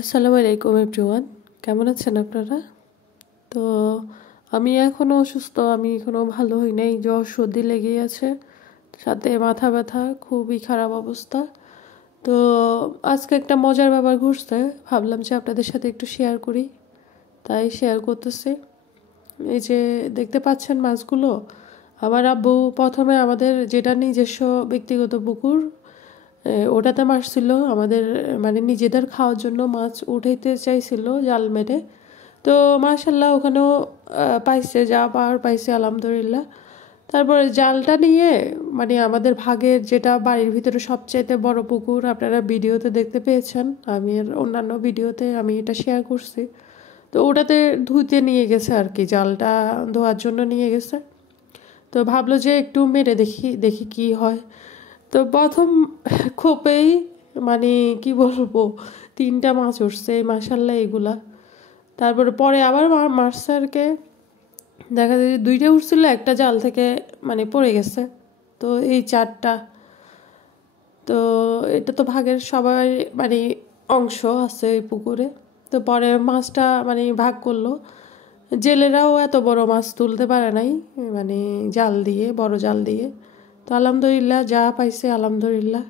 আসসালামু আলাইকুম এভরিওয়ান, কেমন আছেন আপনারা? তো আমি এখনও অসুস্থ, আমি এখনও ভালো হই নাই, জ্বর সর্দি লেগেই আছে, সাথে মাথা ব্যথা, খুবই খারাপ অবস্থা। তো আজকে একটা মজার ব্যাপার ঘটছে, ভাবলাম যে আপনাদের সাথে একটু শেয়ার করি, তাই শেয়ার করতেছি। এই যে দেখতে পাচ্ছেন মাছগুলো, আমার আব্বু প্রথমে আমাদের যেটা নিজস্ব ব্যক্তিগত পুকুর, ওটাতে মাছ ছিল আমাদের, মানে নিজেদের খাওয়ার জন্য মাছ উঠাইতে চাইছিল জাল মেরে। তো মাশাল্লাহ ওখানেও পাইছে, যা পাওয়ার পাইছে আলহামদুলিল্লাহ। তারপরে জালটা নিয়ে মানে আমাদের ভাগের যেটা বাড়ির ভিতরে সবচাইতে বড় পুকুর, আপনারা ভিডিওতে দেখতে পেয়েছেন, আমি এর অন্যান্য ভিডিওতে আমি এটা শেয়ার করছি। তো ওটাতে ধুইতে নিয়ে গেছে আর কি, জালটা ধোয়ার জন্য নিয়ে গেছে। তো ভাবলো যে একটু মেরে দেখি দেখি কি হয়। তো প্রথম খোপেই মানে কি বলবো, 3টা মাছ উঠছে মাশাল্লাহ এগুলা। তারপরে পরে আবার মারছে আর কে, দেখা যায় যে 2টা উঠছিল, একটা জাল থেকে মানে পড়ে গেছে। তো এই 4টা, তো এটা তো ভাগের সবাই মানে অংশ আছে এই পুকুরে। তো পরে মাছটা মানে ভাগ করলো, জেলেরাও এত বড় মাছ তুলতে পারে নাই মানে জাল দিয়ে, বড় জাল দিয়ে। তো আলহামদুলিল্লাহ যা পাইছে আলহামদুলিল্লাহ।